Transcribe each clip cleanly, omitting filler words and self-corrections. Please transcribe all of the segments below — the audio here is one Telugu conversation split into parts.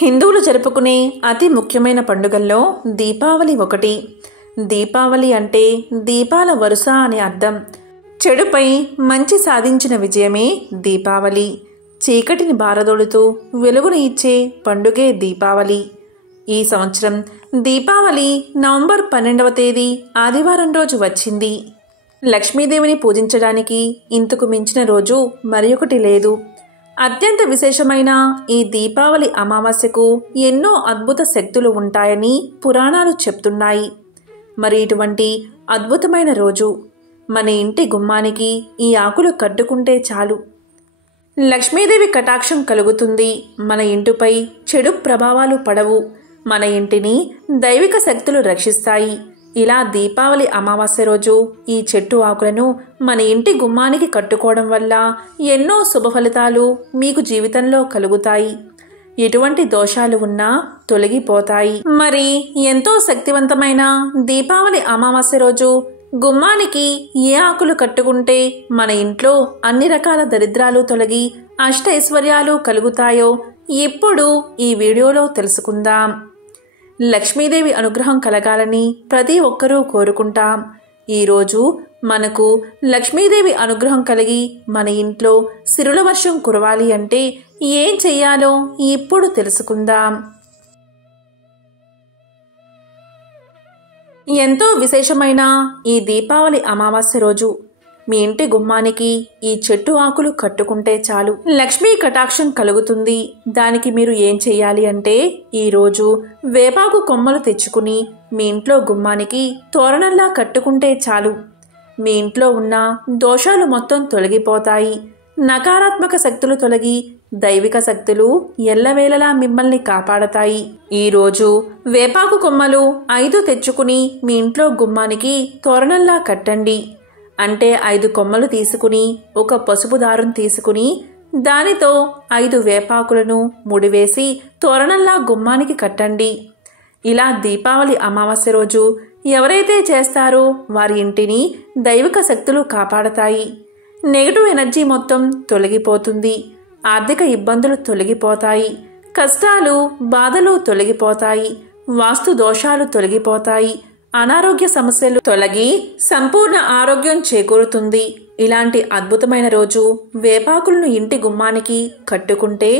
హిందువులు జరుపుకునే అతి ముఖ్యమైన పండుగల్లో దీపావళి ఒకటి. దీపావళి అంటే దీపాల వరుస అని అర్థం. చెడుపై మంచి సాధించిన విజయమే దీపావళి. చీకటిని బారదోడుతూ వెలుగును ఇచ్చే పండుగే దీపావళి. ఈ సంవత్సరం దీపావళి నవంబర్ 12వ తేదీ ఆదివారం రోజు వచ్చింది. లక్ష్మీదేవిని పూజించడానికి ఇంతకు మించిన రోజు మరి ఒకటి లేదు. అత్యంత విశేషమైన ఈ దీపావళి అమావాస్యకు ఎన్నో అద్భుత శక్తులు ఉంటాయని పురాణాలు చెప్తున్నాయి. మరి ఇటువంటి అద్భుతమైన రోజు మన ఇంటి గుమ్మానికి ఈ ఆకులు కట్టుకుంటే చాలు, లక్ష్మీదేవి కటాక్షం కలుగుతుంది. మన ఇంటిపై చెడు ప్రభావాలు పడవు. మన ఇంటిని దైవిక శక్తులు రక్షిస్తాయి. ఇలా దీపావళి అమావాస్య రోజు ఈ చెట్టు ఆకులను మన ఇంటి గుమ్మానికి కట్టుకోవడం వల్ల ఎన్నో శుభ ఫలితాలు మీకు జీవితంలో కలుగుతాయి. ఎటువంటి దోషాలు ఉన్నా తొలగిపోతాయి. మరి ఎంతో శక్తివంతమైన దీపావళి అమావాస్య రోజు గుమ్మానికి ఏ ఆకులు కట్టుకుంటే మన ఇంట్లో అన్ని రకాల దరిద్రాలు తొలగి అష్టైశ్వర్యాలు కలుగుతాయో ఇప్పుడు ఈ వీడియోలో తెలుసుకుందాం. లక్ష్మీదేవి అనుగ్రహం కలగాలని ప్రతి ఒక్కరూ కోరుకుంటాం. ఈరోజు మనకు లక్ష్మీదేవి అనుగ్రహం కలిగి మన ఇంట్లో సిరుల వర్షం కురవాలి అంటే ఏం చెయ్యాలో ఇప్పుడు తెలుసుకుందాం. ఎంతో విశేషమైన ఈ దీపావళి అమావాస్య రోజు మీ ఇంటి గుమ్మానికి ఈ చెట్టు ఆకులు కట్టుకుంటే చాలు, లక్ష్మీ కటాక్షం కలుగుతుంది. దానికి మీరు ఏం చెయ్యాలి అంటే ఈరోజు వేపాకు కొమ్మలు తెచ్చుకుని మీ ఇంట్లో గుమ్మానికి తోరణంలా కట్టుకుంటే చాలు. మీ ఇంట్లో ఉన్న దోషాలు మొత్తం తొలగిపోతాయి. నకారాత్మక శక్తులు తొలగి దైవిక శక్తులు ఎల్లవేళలా మిమ్మల్ని కాపాడతాయి. ఈరోజు వేపాకు కొమ్మలు 5 తెచ్చుకుని మీ ఇంట్లో గుమ్మానికి తోరణంలా కట్టండి. అంటే 5 కొమ్మలు తీసుకుని ఒక పసుపు దారం తీసుకుని దానితో 5 వేపాకులను ముడివేసి తోరణంలా గుమ్మానికి కట్టండి. ఇలా దీపావళి అమావాస్య రోజు ఎవరైతే చేస్తారో వారి ఇంటిని దైవిక శక్తులు కాపాడతాయి. నెగటివ్ ఎనర్జీ మొత్తం తొలగిపోతుంది. ఆర్థిక ఇబ్బందులు తొలగిపోతాయి. కష్టాలు బాధలు తొలగిపోతాయి. వాస్తు దోషాలు తొలగిపోతాయి. అనారోగ్య సమస్యలు తొలగి సంపూర్ణ ఆరోగ్యం చేకూరుతుంది. ఇలాంటి అద్భుతమైన రోజు వేపాకులను ఇంటి గుమ్మానికి కట్టుకుంటే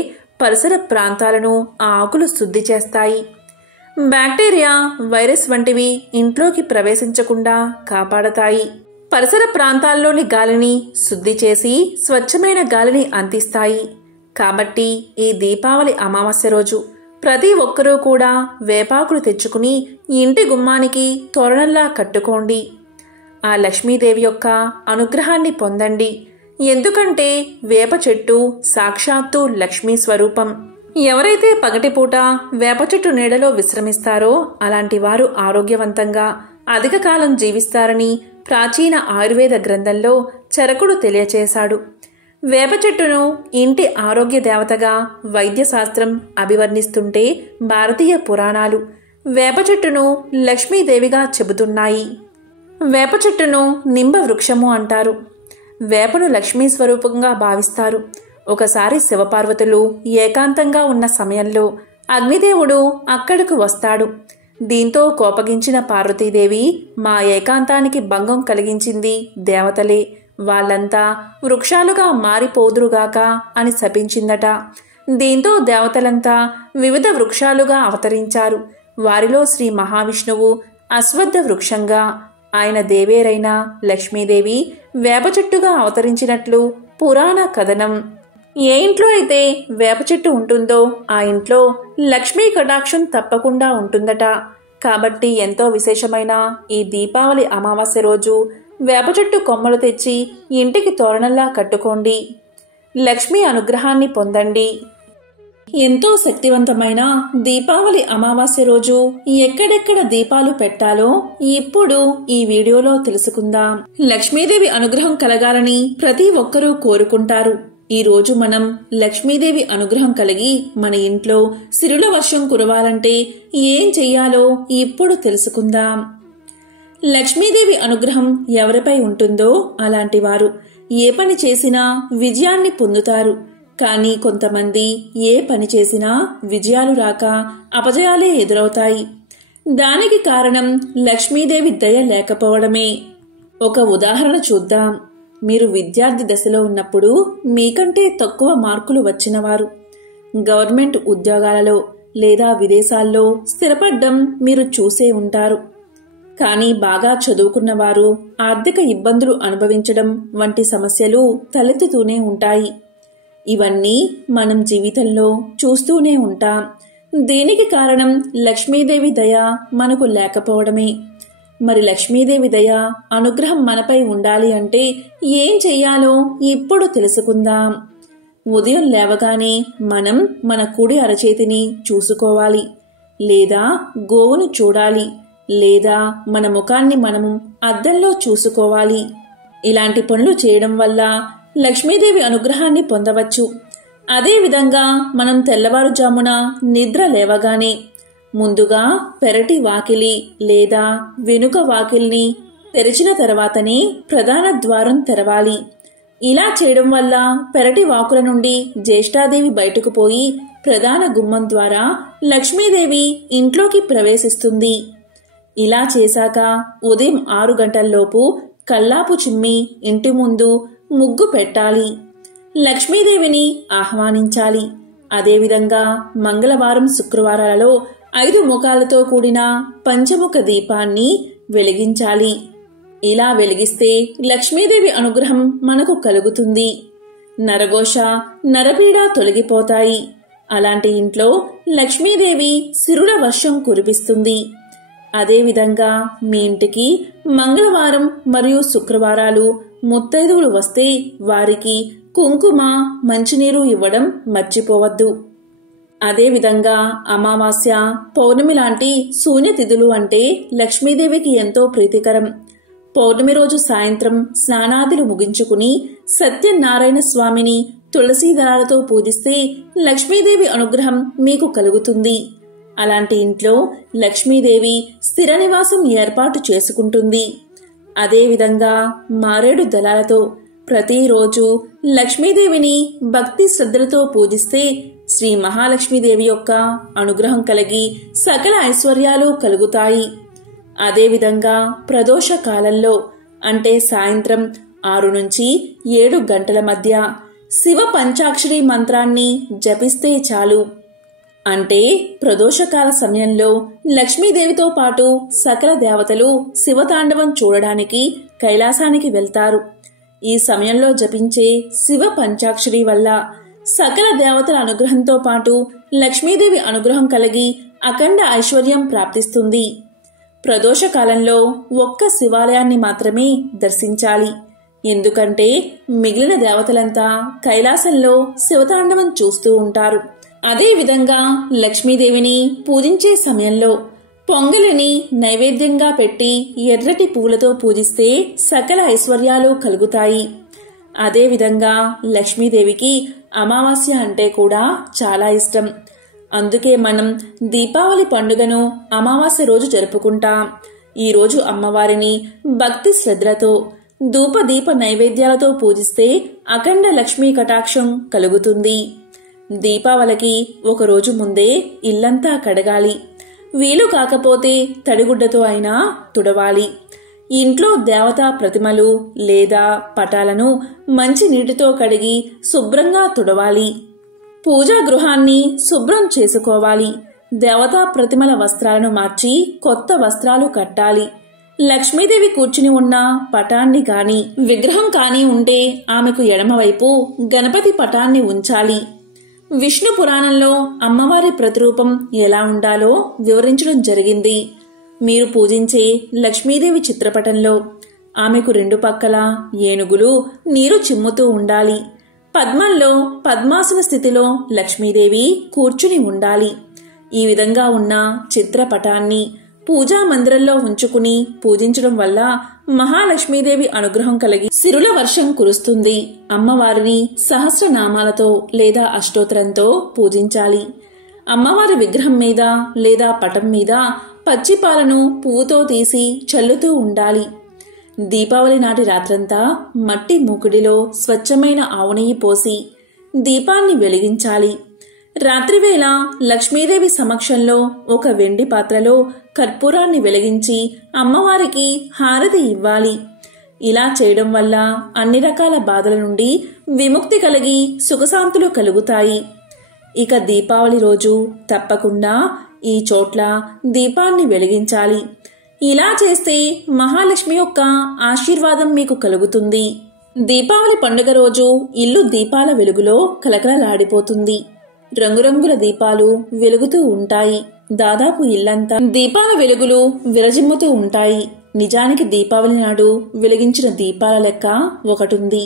పరిసర ప్రాంతాలను ఆ ఆకులు శుద్ధి చేస్తాయి. బ్యాక్టీరియా, వైరస్ వంటివి ఇంట్లోకి ప్రవేశించకుండా కాపాడతాయి. పరిసర ప్రాంతాల్లోని గాలిని శుద్ధి చేసి స్వచ్ఛమైన గాలిని అందిస్తాయి. కాబట్టి ఈ దీపావళి అమావాస్య రోజు ప్రతి ఒక్కరూ కూడా వేపాకులు తెచ్చుకుని ఇంటి గుమ్మానికి తోరణంలా కట్టుకోండి. ఆ లక్ష్మీదేవి యొక్క అనుగ్రహాన్ని పొందండి. ఎందుకంటే వేప చెట్టు సాక్షాత్తు లక్ష్మీ స్వరూపం. ఎవరైతే పగటిపూట వేప చెట్టు నీడలో విశ్రమిస్తారో అలాంటి వారు ఆరోగ్యవంతంగా అధిక కాలం జీవిస్తారని ప్రాచీన ఆయుర్వేద గ్రంథంలో చరకుడు తెలియచేశాడు. వేప చెట్టును ఇంటి ఆరోగ్య దేవతగా వైద్యశాస్త్రం అభివర్ణిస్తుంటే భారతీయ పురాణాలు వేప చెట్టును లక్ష్మీదేవిగా చెబుతున్నాయి. వేప చెట్టును నింబ వృక్షము అంటారు. వేపను లక్ష్మీ స్వరూపంగా భావిస్తారు. ఒకసారి శివపార్వతులు ఏకాంతంగా ఉన్న సమయంలో అగ్నిదేవుడు అక్కడకు వస్తాడు. దీంతో కోపగించిన పార్వతీదేవి మా ఏకాంతానికి భంగం కలిగించింది దేవతలే, వాళ్ళంతా వృక్షాలుగా మారిపోదురుగాక అని శపించిందట. దీంతో దేవతలంతా వివిధ వృక్షాలుగా అవతరించారు. వారిలో శ్రీ మహావిష్ణువు అశ్వత్థ వృక్షంగా, ఆయన దేవేరైన లక్ష్మీదేవి వేప చెట్టుగా అవతరించినట్లు పురాణ కథనం. ఏ ఇంట్లో అయితే వేప చెట్టు ఉంటుందో ఆ ఇంట్లో లక్ష్మీ కటాక్షం తప్పకుండా ఉంటుందట. కాబట్టి ఎంతో విశేషమైన ఈ దీపావళి అమావాస్య రోజు వేప చెట్టు కొమ్మలు తెచ్చి ఇంటికి తోరణంలా కట్టుకోండి. లక్ష్మీ అనుగ్రహాన్ని పొందండి. ఎంతో శక్తివంతమైన దీపావళి అమావాస్య రోజు ఎక్కడెక్కడ దీపాలు పెట్టాలో ఇప్పుడు ఈ వీడియోలో తెలుసుకుందాం. లక్ష్మీదేవి అనుగ్రహం కలగాలని ప్రతి ఒక్కరూ కోరుకుంటారు. ఈ రోజు మనం లక్ష్మీదేవి అనుగ్రహం కలిగి మన ఇంట్లో సిరుల వర్షం కురవాలంటే ఏం చెయ్యాలో ఇప్పుడు తెలుసుకుందాం. లక్ష్మీదేవి అనుగ్రహం ఎవరిపై ఉంటుందో అలాంటి వారు ఏ పని చేసినా విజయాన్ని పొందుతారు. కానీ కొంతమంది ఏ పని చేసినా విజయాలు రాక అపజయాలే ఎదురవుతాయి. దానికి కారణం లక్ష్మీదేవి దయ లేకపోవడమే. ఒక ఉదాహరణ చూద్దాం. మీరు విద్యార్థి దశలో ఉన్నప్పుడు మీకంటే తక్కువ మార్కులు వచ్చినవారు గవర్నమెంట్ ఉద్యోగాలలో లేదా విదేశాల్లో స్థిరపడ్డం మీరు చూసే ఉంటారు. కానీ బాగా చదువుకున్నవారు ఆర్థిక ఇబ్బందులు అనుభవించడం వంటి సమస్యలు తలెత్తుతూనే ఉంటాయి. ఇవన్నీ మనం జీవితంలో చూస్తూనే ఉంటాం. దీనికి కారణం లక్ష్మీదేవి దయ మనకు లేకపోవడమే. మరి లక్ష్మీదేవి దయ అనుగ్రహం మనపై ఉండాలి అంటే ఏం చెయ్యాలో ఇప్పుడు తెలుసుకుందాం. ఉదయం లేవగానే మనం మన కుడి అరచేతిని చూసుకోవాలి, లేదా గోవును చూడాలి, లేదా మన ముఖాన్ని మనము అద్దంలో చూసుకోవాలి. ఇలాంటి పనులు చేయడం వల్ల లక్ష్మీదేవి అనుగ్రహాన్ని పొందవచ్చు. అదేవిధంగా మనం తెల్లవారుజామున నిద్ర లేవగానే ముందుగా పెరటి వాకిలి లేదా వెనుక వాకిల్ని తెరిచిన తర్వాతనే ప్రధాన ద్వారం తెరవాలి. ఇలా చేయడం వల్ల పెరటి వాకుల నుండి జ్యేష్ఠాదేవి బయటకు పోయి ప్రధాన గుమ్మం ద్వారా లక్ష్మీదేవి ఇంట్లోకి ప్రవేశిస్తుంది. ఇలా చేశాక ఉదయం 6 గంటల్లోపు కల్లాపు చిమ్మి ఇంటి ముందు ముగ్గు పెట్టాలి. లక్ష్మీదేవిని ఆహ్వానించాలి. అదేవిధంగా మంగళవారం, శుక్రవారాలలో 5 ముఖాలతో కూడిన పంచముఖ దీపాన్ని వెలిగించాలి. ఇలా వెలిగిస్తే లక్ష్మీదేవి అనుగ్రహం మనకు కలుగుతుంది. నరఘోష, నరపీడ తొలగిపోతాయి. అలాంటి ఇంట్లో లక్ష్మీదేవి సిరుల వర్షం కురిపిస్తుంది. అదేవిధంగా మీ ఇంటికి మంగళవారం మరియు శుక్రవారాలు ముత్తైదువులు వస్తే వారికి కుంకుమ, మంచినీరు ఇవ్వడం మర్చిపోవద్దు. అదేవిధంగా అమావాస్య, పౌర్ణమి లాంటి శూన్యతిథులు అంటే లక్ష్మీదేవికి ఎంతో ప్రీతికరం. పౌర్ణమి రోజు సాయంత్రం స్నానాదులు ముగించుకుని సత్యనారాయణ స్వామిని తులసీ దళాలతో పూజిస్తే లక్ష్మీదేవి అనుగ్రహం మీకు కలుగుతుంది. అలాంటి ఇంట్లో లక్ష్మీదేవి స్థిర నివాసం ఏర్పాటు చేసుకుంటుంది. అదేవిధంగా మారేడు దళాలతో ప్రతిరోజు లక్ష్మీదేవిని భక్తి శ్రద్ధలతో పూజిస్తే శ్రీ మహాలక్ష్మీదేవి యొక్క అనుగ్రహం కలిగి సకల ఐశ్వర్యాలు కలుగుతాయి. అదేవిధంగా ప్రదోష కాలంలో అంటే సాయంత్రం 6 నుంచి 7 గంటల మధ్య శివ పంచాక్షరి మంత్రాన్ని జపిస్తే చాలు. అంటే ప్రదోషకాల సమయంలో లక్ష్మీదేవితో పాటు సకల దేవతలు శివతాండవం చూడడానికి కైలాసానికి వెళ్తారు. ఈ సమయంలో జపించే శివ పంచాక్షరి వల్ల సకల దేవతల అనుగ్రహంతో పాటు లక్ష్మీదేవి అనుగ్రహం కలిగి అఖండ ఐశ్వర్యం ప్రాప్తిస్తుంది. ప్రదోష కాలంలో ఒక్క శివాలయాన్ని మాత్రమే దర్శించాలి. ఎందుకంటే మిగిలిన దేవతలంతా కైలాసంలో శివతాండవం చూస్తూ ఉంటారు. అదేవిధంగా లక్ష్మీదేవిని పూజించే సమయంలో పొంగలిని నైవేద్యంగా పెట్టి ఎర్రటి పువ్వులతో పూజిస్తే సకల ఐశ్వర్యాలు కలుగుతాయి. అదేవిధంగా లక్ష్మీదేవికి అమావాస్య అంటే కూడా చాలా ఇష్టం. అందుకే మనం దీపావళి పండుగను అమావాస్య రోజు జరుపుకుంటాం. ఈ రోజు అమ్మవారిని భక్తి శ్రద్ధలతో ధూపదీప నైవేద్యాలతో పూజిస్తే అఖండ లక్ష్మీ కటాక్షం కలుగుతుంది. దీపావళికి ఒక రోజు ముందే ఇల్లంతా కడగాలి. వీలు కాకపోతే తడిగుడ్డతో అయినా తుడవాలి. ఇంట్లో దేవతా ప్రతిమలు లేదా పటాలను మంచి నీటితో కడిగి శుభ్రంగా తుడవాలి. పూజా గృహాన్ని శుభ్రం చేసుకోవాలి. దేవతా ప్రతిమల వస్త్రాలను మార్చి కొత్త వస్త్రాలు కట్టాలి. లక్ష్మీదేవి కూర్చుని ఉన్న పటాన్ని కాని విగ్రహం కాని ఉంటే ఆమెకు ఎడమవైపు గణపతి పటాన్ని ఉంచాలి. విష్ణు పురాణంలో అమ్మవారి ప్రతిరూపం ఎలా ఉండాలో వివరించడం జరిగింది. మీరు పూజించే లక్ష్మీదేవి చిత్రపటంలో ఆమెకు 2 పక్కల ఏనుగులు నీరు చిమ్ముతూ ఉండాలి. పద్మంలో పద్మాసన స్థితిలో లక్ష్మీదేవి కూర్చుని ఉండాలి. ఈ విధంగా ఉన్న చిత్రపటాన్ని పూజా మందిరంలో ఉంచుకుని పూజించడం వల్ల మహాలక్ష్మీదేవి అనుగ్రహం కలిగి సిరుల వర్షం కురుస్తుంది. అమ్మవారిని సహస్రనామాలతో లేదా అష్టోత్తరంతో పూజించాలి. అమ్మవారి విగ్రహం మీద లేదా పటం మీద పచ్చిపాలను పువ్వుతో తీసి చల్లుతూ ఉండాలి. దీపావళి నాటి రాత్రంతా మట్టి మూకుడిలో స్వచ్ఛమైన ఆవు నెయ్యి పోసి దీపాన్ని వెలిగించాలి. రాత్రివేళ లక్ష్మీదేవి సమక్షంలో ఒక వెండి పాత్రలో కర్పూరాన్ని వెలిగించి అమ్మవారికి హారతి ఇవ్వాలి. ఇలా చేయడం వల్ల అన్ని రకాల బాధల నుండి విముక్తి కలిగి సుఖశాంతులు కలుగుతాయి. ఇక దీపావళి రోజు తప్పకుండా ఈ చోట్ల దీపాన్ని వెలిగించాలి. ఇలా చేస్తే మహాలక్ష్మి యొక్క ఆశీర్వాదం మీకు కలుగుతుంది. దీపావళి పండుగ రోజు ఇల్లు దీపాల వెలుగులో కలకలలాడిపోతుంది. రంగురంగుల దీపాలు వెలుగుతూ ఉంటాయి. దాదాపు ఇల్లంతా దీపాల వెలుగులు విరజిమ్ముతూ ఉంటాయి. నిజానికి దీపావళి నాడు వెలిగించిన దీపాల లెక్క ఒకటుంది.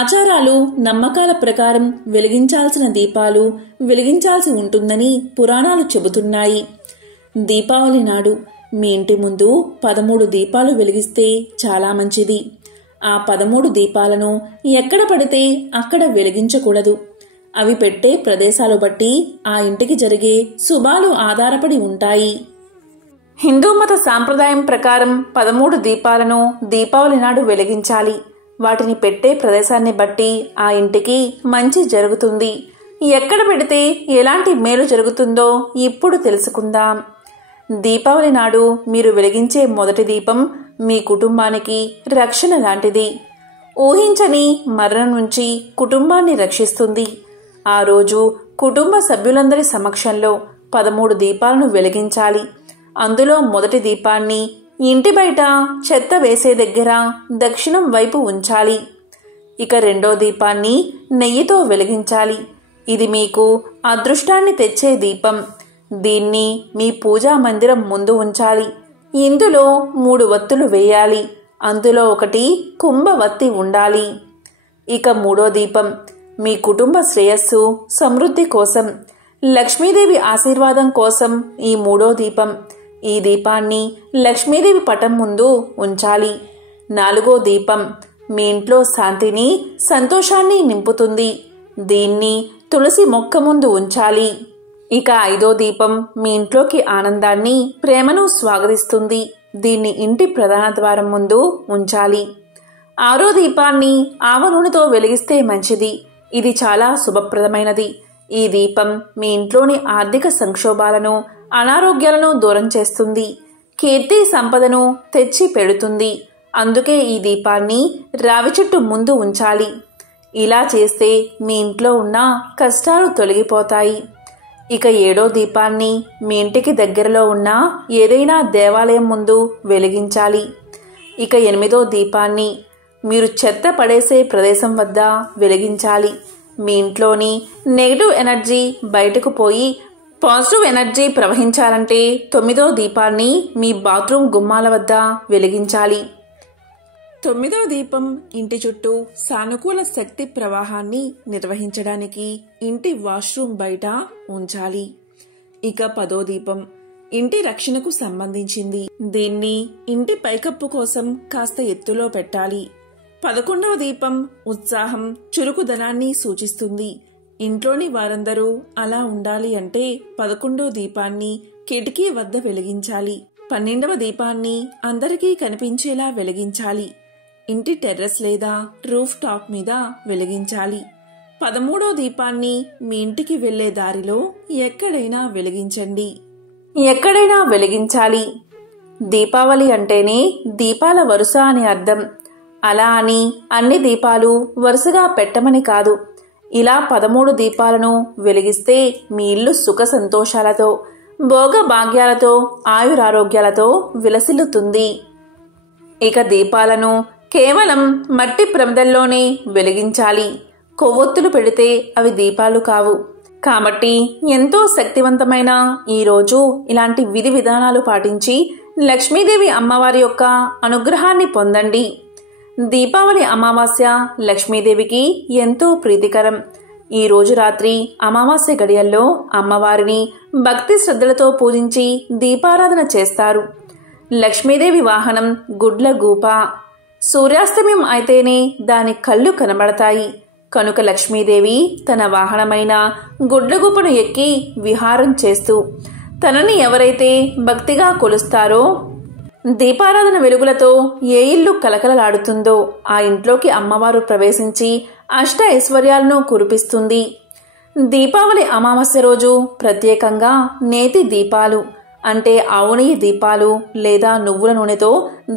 ఆచారాలు నమ్మకాల ప్రకారం వెలిగించాల్సిన దీపాలు వెలిగించాల్సి ఉంటుందని పురాణాలు చెబుతున్నాయి. దీపావళి నాడు మీ ఇంటి ముందు 13 దీపాలు వెలిగిస్తే చాలా మంచిది. ఆ 13 దీపాలను ఎక్కడ పడితే అక్కడ వెలిగించకూడదు. అవి పెట్టే ప్రదేశాలు బట్టి ఆ ఇంటికి జరిగే శుభాలు ఆధారపడి ఉంటాయి. హిందూ మత సాంప్రదాయం ప్రకారం 13 దీపాలను దీపావళి నాడు వెలిగించాలి. వాటిని పెట్టే ప్రదేశాన్ని బట్టి ఆ ఇంటికి మంచి జరుగుతుంది. ఎక్కడ పెడితే ఎలాంటి మేలు జరుగుతుందో ఇప్పుడు తెలుసుకుందాం. దీపావళి నాడు మీరు వెలిగించే మొదటి దీపం మీ కుటుంబానికి రక్షణ లాంటిది. ఊహించని మరణం నుంచి కుటుంబాన్ని రక్షిస్తుంది. ఆ రోజు కుటుంబ సభ్యులందరి సమక్షంలో 13 దీపాలను వెలిగించాలి. అందులో మొదటి దీపాన్ని ఇంటి బయట చెత్త వేసే దగ్గర దక్షిణం వైపు ఉంచాలి. ఇక రెండో దీపాన్ని నెయ్యితో వెలిగించాలి. ఇది మీకు అదృష్టాన్ని తెచ్చే దీపం. దీన్ని మీ పూజా మందిరం ముందు ఉంచాలి. ఇందులో 3 వత్తులు వేయాలి. అందులో ఒకటి కుంభవత్తి ఉండాలి. ఇక మూడో దీపం మీ కుటుంబ శ్రేయస్సు సమృద్ధి కోసం, లక్ష్మీదేవి ఆశీర్వాదం కోసం ఈ మూడో దీపం. ఈ దీపాన్ని లక్ష్మీదేవి పటం ముందు ఉంచాలి. నాలుగో దీపం మీ ఇంట్లో శాంతిని సంతోషాన్ని నింపుతుంది. దీన్ని తులసి మొక్క ముందు ఉంచాలి. ఇక ఐదో దీపం మీ ఇంట్లోకి ఆనందాన్ని ప్రేమను స్వాగతిస్తుంది. దీన్ని ఇంటి ప్రధాన ద్వారం ముందు ఉంచాలి. ఆరో దీపాన్ని ఆవ నూనెతో వెలిగిస్తే మంచిది. ఇది చాలా శుభప్రదమైనది. ఈ దీపం మీ ఇంట్లోని ఆర్థిక సంక్షోభాలను అనారోగ్యాలను దూరం చేస్తుంది. కీర్తి సంపదను తెచ్చి పెడుతుంది. అందుకే ఈ దీపాన్ని రావి చెట్టు ముందు ఉంచాలి. ఇలా చేస్తే మీ ఇంట్లో ఉన్న కష్టాలు తొలగిపోతాయి. ఇక ఏడో దీపాన్ని మీ ఇంటికి దగ్గరలో ఉన్న ఏదైనా దేవాలయం ముందు వెలిగించాలి. ఇక ఎనిమిదో దీపాన్ని మీరు చెత్త పడేసే ప్రదేశం వద్ద వెలిగించాలి. మీ ఇంట్లోని నెగటివ్ ఎనర్జీ బయటకు పోయి పాజిటివ్ ఎనర్జీ ప్రవహించాలంటే 9వ దీపాన్ని మీ బాత్రూమ్ గుమ్మాల వద్ద వెలిగించాలి. 9వ దీపం ఇంటి చుట్టూ సానుకూల శక్తి ప్రవాహాన్ని నిర్వహించడానికి ఇంటి వాష్రూమ్ బయట ఉంచాలి. ఇక 10వ దీపం ఇంటి రక్షణకు సంబంధించింది. దీన్ని ఇంటి పైకప్పు కోసం కాస్త ఎత్తులో పెట్టాలి. 11వ దీపం ఉత్సాహం చురుకుదనాన్ని సూచిస్తుంది. ఇంట్లోని వారందరూ అలా ఉండాలి అంటే 11వ దీపాన్ని కిటికీ వద్ద వెలిగించాలి. 12వ దీపాన్ని అందరికీ కనిపించేలా వెలిగించాలి. ఇంటి టెర్రస్ లేదా రూఫ్ టాప్ మీద వెలిగించాలి. 13వ దీపాన్ని మీ ఇంటికి వెళ్లే దారిలో ఎక్కడైనా వెలిగించండి. ఎక్కడైనా వెలిగించాలి. దీపావళి అంటేనే దీపాల వరుస అని అర్థం. అలా అని అన్ని దీపాలు వరుసగా పెట్టమని కాదు. ఇలా 13 దీపాలను వెలిగిస్తే మీ ఇల్లు సుఖ సంతోషాలతో, భోగ భాగ్యాలతో, ఆయురారోగ్యాలతో విలసిల్లుతుంది. ఇక దీపాలను కేవలం మట్టి ప్రమిదల్లోనే వెలిగించాలి. కొవ్వొత్తులు పెడితే అవి దీపాలు కావు. కాబట్టి ఎంతో శక్తివంతమైన ఈ రోజు ఇలాంటి విధి విధానాలు పాటించి లక్ష్మీదేవి అమ్మవారి యొక్క అనుగ్రహాన్ని పొందండి. దీపావళి అమావాస్య లక్ష్మీదేవికి ఎంతో ప్రీతికరం. ఈ రోజు రాత్రి అమావాస్య గడియల్లో అమ్మవారిని భక్తి శ్రద్ధలతో పూజించి దీపారాధన చేస్తారు. లక్ష్మీదేవి వాహనం గుడ్ల గూప. సూర్యాస్తమయం అయితేనే దాని కళ్ళు కనబడతాయి. కనుక లక్ష్మీదేవి తన వాహనమైన గుడ్లగూపను ఎక్కి విహారం చేస్తూ తనని ఎవరైతే భక్తిగా కొలుస్తారో, దీపారాధన వెలుగులతో ఏ ఇల్లు కలకలలాడుతుందో ఆ ఇంట్లోకి అమ్మవారు ప్రవేశించి అష్ట ఐశ్వర్యాలను కురిపిస్తుంది. దీపావళి అమావాస్య రోజు ప్రత్యేకంగా నేతి దీపాలు అంటే ఆవు నెయ్యి దీపాలు లేదా నువ్వుల నూనెతో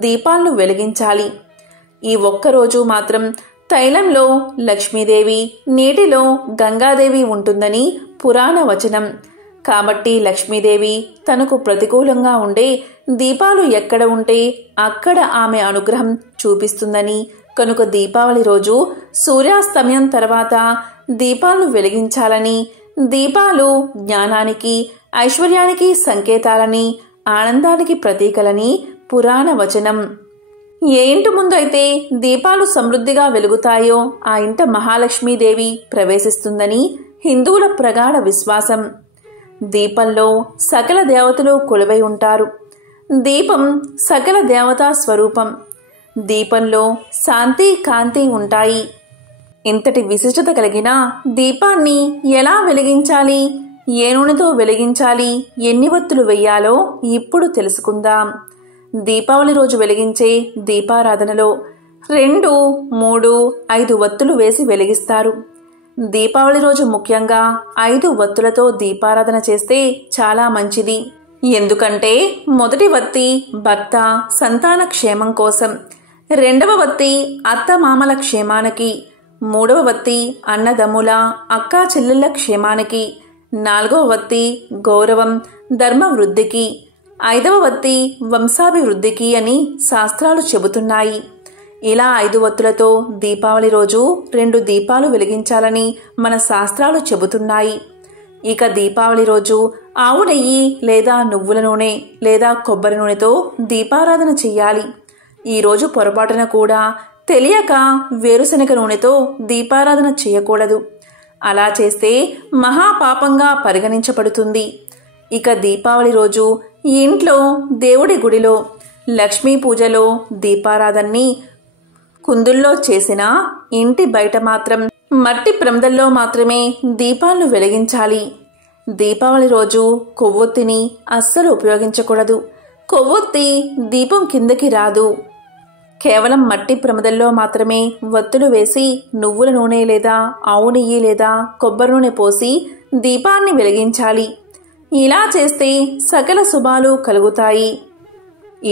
దీపాలను వెలిగించాలి. ఈ ఒక్కరోజు మాత్రం తైలంలో లక్ష్మీదేవి, నీటిలో గంగాదేవి ఉంటుందని పురాణ వచనం. కాబట్టి లక్ష్మీదేవి తనకు ప్రతికూలంగా ఉండే దీపాలు ఎక్కడ ఉంటే అక్కడ ఆమె అనుగ్రహం చూపిస్తుందని, కనుక దీపావళి రోజు సూర్యాస్తమయం తర్వాత దీపాలను వెలిగించాలని, దీపాలు జ్ఞానానికి, ఐశ్వర్యానికి సంకేతాలని, ఆనందానికి ప్రతీకలని పురాణ వచనం. ఏ ఇంటి ముందు అయితే దీపాలు సమృద్ధిగా వెలుగుతాయో ఆ ఇంట మహాలక్ష్మీదేవి ప్రవేశిస్తుందని హిందువుల ప్రగాఢ విశ్వాసం. దీపంలో సకల దేవతలు కొలువై ఉంటారు. దీపం సకల దేవతా స్వరూపం. దీపంలో శాంతి, కాంతి ఉంటాయి. ఇంతటి విశిష్టత కలిగిన దీపాన్ని ఎలా వెలిగించాలి, ఏ నూనెతో వెలిగించాలి, ఎన్ని వత్తులు వెయ్యాలో ఇప్పుడు తెలుసుకుందాం. దీపావళి రోజు వెలిగించే దీపారాధనలో 2, 3, 5 వత్తులు వేసి వెలిగిస్తారు. దీపావళి రోజు ముఖ్యంగా 5 వత్తులతో దీపారాధన చేస్తే చాలా మంచిది. ఎందుకంటే మొదటి వత్తి భర్త, సంతాన క్షేమం కోసం, 2వ వత్తి అత్తమామల క్షేమానికి, 3వ వత్తి అన్నదమ్ముల, అక్కా చెల్లెళ్ల క్షేమానికి, 4వ వత్తి గౌరవం, ధర్మ వృద్ధికి, 5వ వత్తి వంశాభివృద్ధికి అని శాస్త్రాలు చెబుతున్నాయి. ఇలా 5 వత్తులతో దీపావళి రోజు 2 దీపాలు వెలిగించాలని మన శాస్త్రాలు చెబుతున్నాయి. ఇక దీపావళి రోజు ఆవు నెయ్యి లేదా నువ్వుల నూనె లేదా కొబ్బరి నూనెతో దీపారాధన చెయ్యాలి. ఈరోజు పొరపాటున కూడా తెలియక వేరుశనగ నూనెతో దీపారాధన చేయకూడదు. అలా చేస్తే మహాపాపంగా పరిగణించబడుతుంది. ఇక దీపావళి రోజు ఇంట్లో దేవుడి గుడిలో లక్ష్మీ పూజలో దీపారాధనని కుందుల్లో చేసిన, ఇంటి బయట మాత్రం మట్టి ప్రమిదల్లో మాత్రమే దీపాలను వెలిగించాలి. దీపావళి రోజు కొవ్వొత్తిని అస్సలు ఉపయోగించకూడదు. కొవ్వొత్తి దీపం కిందకి రాదు. కేవలం మట్టి ప్రమిదల్లో మాత్రమే వత్తులు వేసి నువ్వుల నూనె లేదా ఆవు నెయ్యి లేదా కొబ్బరి నూనె పోసి దీపాన్ని వెలిగించాలి. ఇలా చేస్తే సకల శుభాలు కలుగుతాయి.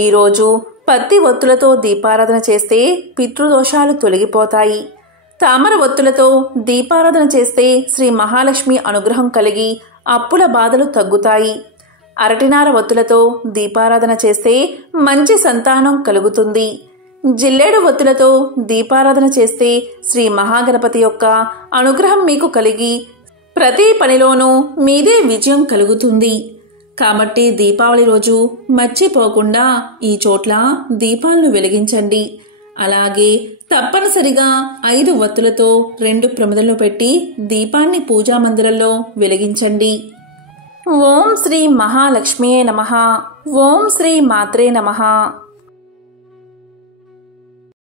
ఈరోజు పత్తి ఒత్తులతో దీపారాధన చేస్తే పితృదోషాలు తొలగిపోతాయి. తామర ఒత్తులతో దీపారాధన చేస్తే శ్రీ మహాలక్ష్మి అనుగ్రహం కలిగి అప్పుల బాధలు తగ్గుతాయి. అరటినార ఒత్తులతో దీపారాధన చేస్తే మంచి సంతానం కలుగుతుంది. జిల్లేడు ఒత్తులతో దీపారాధన చేస్తే శ్రీ మహాగణపతి యొక్క అనుగ్రహం మీకు కలిగి ప్రతి పనిలోనూ మీదే విజయం కలుగుతుంది. కాబట్టి దీపావళి రోజు మర్చిపోకుండా ఈ చోట్ల దీపాలను వెలిగించండి. అలాగే తప్పనిసరిగా 5 వత్తులతో 2 ప్రమిదలను పెట్టి దీపాన్ని పూజా మందిరంలో వెలిగించండి. ఓం శ్రీ మహాలక్ష్మియే నమః. ఓం శ్రీ మాత్రే నమః.